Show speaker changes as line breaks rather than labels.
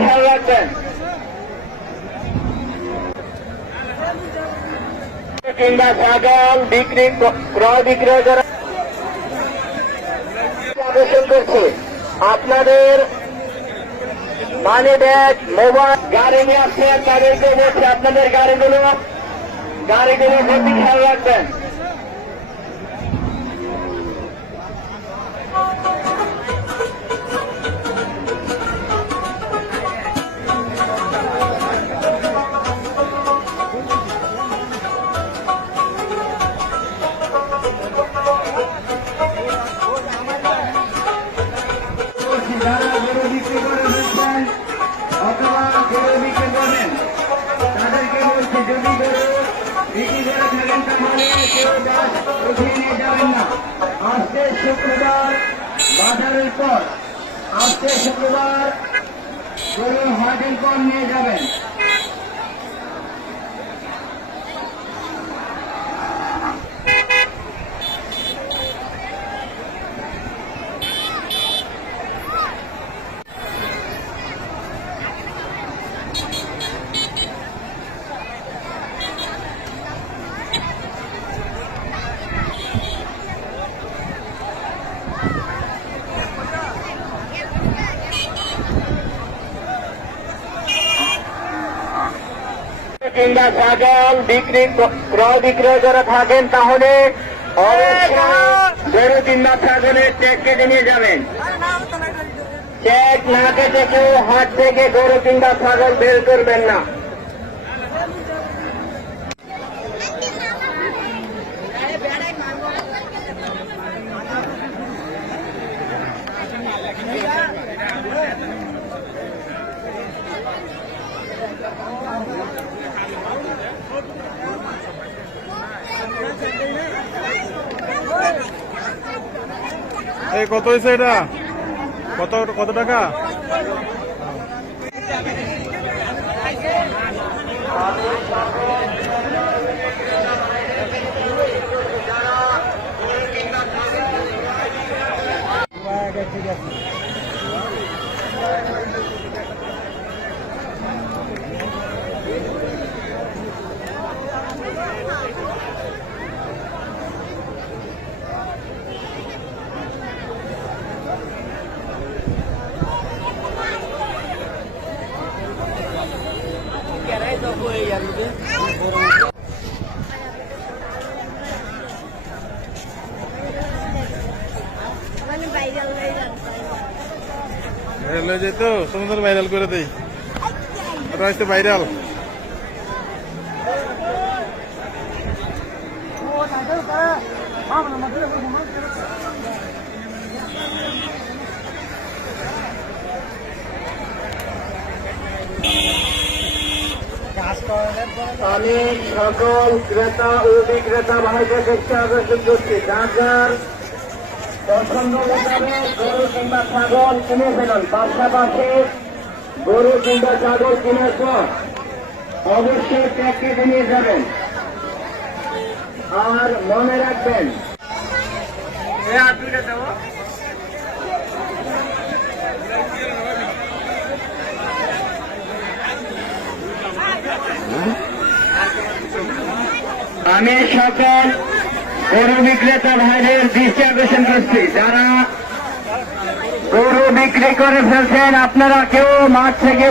খেয়াল কিংবা ছাগল বিক্রি ক্রয় বিক্রয় করা করছি। আপনাদের মানি ব্যাগ মোবাইল, গাড়ি নিয়ে আসছেন তাদেরকে বলছি, আপনাদের গাড়িগুলো গাড়িগুলো প্রতি খেয়াল রাখবেন। করে থাকেন তাহলে কেউ নিয়ে যাবেন না আজকে শুক্রবার বাজারের পর আজকে যাবেন। কিংবা ছাগল বিক্রি ক্রয় বিক্রয় করে থাকেন তাহলে গরু কিংবা ছাগলের চেক কেটে নিয়ে যাবেন। চেক না কেটে কেউ হাত থেকে গরু কিংবা ছাগল বের করবেন না।
এই কত হয়েছে এটা? কত কত টাকা?
মানে ভাইরাল ভাইরাল
ভাইরাল হয়ে যেত তোমাদের ভাইরাল করে দেই ওটা হচ্ছে ভাইরাল
আমি সকল ক্রেতা ও বিক্রেতা ভাইদের দেখতে আকর্ষণ করছি যার যার পছন্দ মোতাবেক গরু কিংবা ছাগল কিনে ফেলুন। পাশাপাশি গরু কিংবা ছাগল কেনার পর অবশ্যই ট্যাগ কেটে নিয়ে যাবেন। আর মনে রাখবেন আমি সকল গরু বিক্রেতা ভাইদের দৃষ্টি আকর্ষণ করছি। যারা গরু বিক্রি করে ফেলছেন, আপনারা কেউ মাঠ থেকে